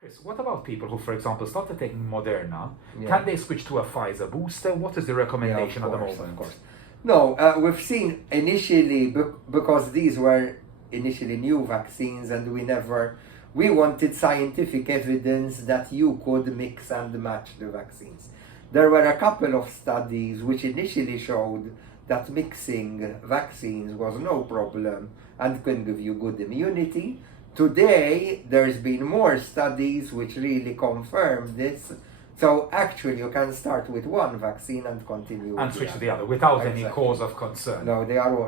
Chris, what about people who, for example, started taking Moderna? Yeah. Can they switch to a Pfizer booster? What is the recommendation at the moment? Of course. No, we've seen initially, because these were initially new vaccines, and we wanted scientific evidence that you could mix and match the vaccines. There were a couple of studies which initially showed that mixing vaccines was no problem and can give you good immunity. Today, there's been more studies which really confirm this. So actually, you can start with one vaccine and continue and with switch to the other without any cause of concern. No,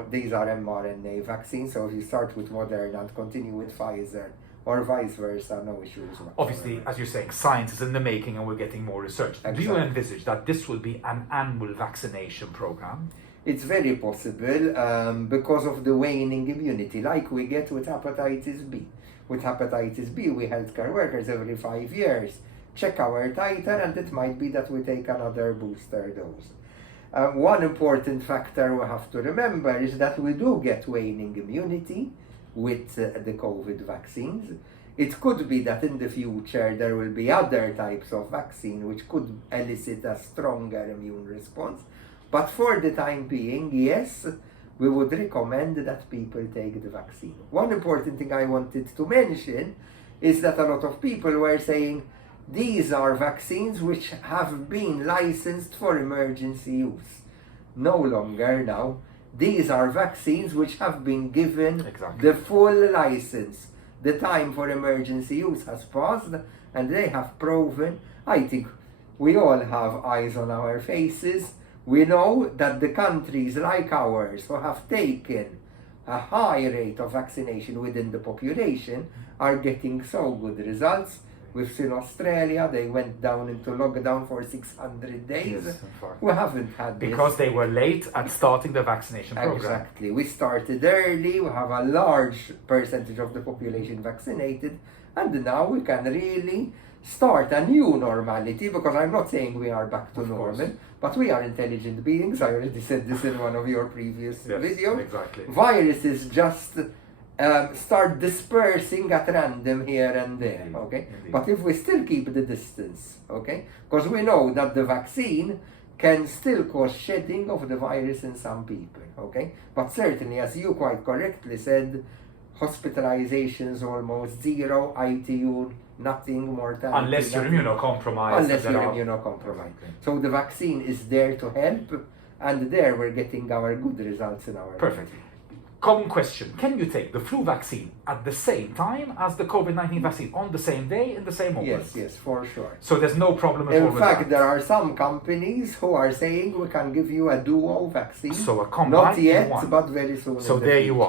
these are mRNA vaccines. So if you start with Moderna and continue with Pfizer, or vice versa, no issues whatsoever. Obviously, as you're saying, science is in the making and we're getting more research. Exactly. Do you envisage that this will be an annual vaccination program? It's very possible because of the waning immunity, like we get with hepatitis B. With hepatitis B, we healthcare workers every 5 years check our titer, and it might be that we take another booster dose. One important factor we have to remember is that we do get waning immunity with the COVID vaccines. It could be that in the future there will be other types of vaccine which could elicit a stronger immune response. But for the time being, yes, we would recommend that people take the vaccine. One important thing I wanted to mention is that a lot of people were saying these are vaccines which have been licensed for emergency use. No longer now. These are vaccines which have been given the full license. The time for emergency use has passed, and they have proven, I think we all have eyes on our faces. We know that the countries like ours who have taken a high rate of vaccination within the population are getting so good results. We've seen Australia, they went down into lockdown for 600 days. Yes, we haven't had this. Because they were late at starting the vaccination program. Exactly. We started early, we have a large percentage of the population vaccinated, and now we can really start a new normality, because I'm not saying we are back to normal, but we are intelligent beings. I already said this in one of your previous videos. Exactly. Viruses just start dispersing at random here and there, okay? Indeed. But if we still keep the distance, okay? Because we know that the vaccine can still cause shedding of the virus in some people, okay? But certainly, as you quite correctly said, hospitalizations almost zero, ITU, nothing, mortality. Unless you're immunocompromised. Unless you're immunocompromised. So the vaccine is there to help, and there we're getting our good results in our Perfect. Common question, can you take the flu vaccine at the same time as the COVID-19 vaccine, on the same day, in the same moment? Yes, for sure. So there's no problem at all with that? In fact, there are some companies who are saying we can give you a duo vaccine. So a combined Not yet, one. but very soon. So there you are.